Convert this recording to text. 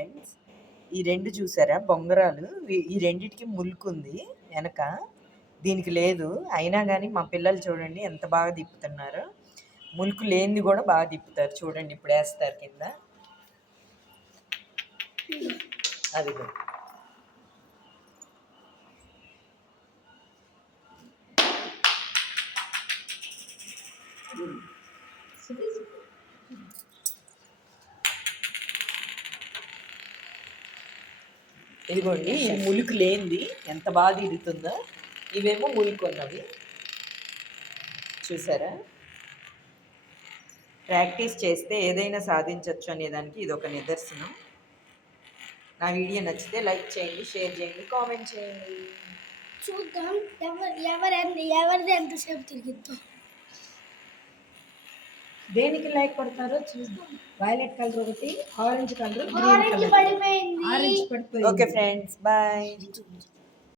Friends, ఈ రెండు చూసారా బొంగరాలు? ఈ రెండిటికి ములుకుంది వెనక, దీనికి లేదు. అయినా కానీ మా పిల్లలు చూడండి ఎంత బాగా తిప్పుతున్నారు. ములుకు లేనిది కూడా బాగా తిప్పుతారు. చూడండి ఇప్పుడు వేస్తారు కింద. అదిగో ఇదిగోండి, ఇది ములుకు లేనిది ఎంత బాగా తిరుగుతుందో. ఇవేమో ములుకు ఉన్నవి. చూసారా? ప్రాక్టీస్ చేస్తే ఏదైనా సాధించవచ్చు అనేదానికి ఇది ఒక నిదర్శనం. నా వీడియో నచ్చితే లైక్ చేయండి, షేర్ చేయండి, కామెంట్ చేయండి. చూద్దాం ఎవరిది ఎంతసేపు తిరిగిద్దాం. దేనికి లైక్ కొడతారో చూద్దాం. వైలెట్ కలర్ ఒకటి, ఆరెంజ్ కలర్, ఆరెంజ్ పడిపోయింది. Okay friends, bye.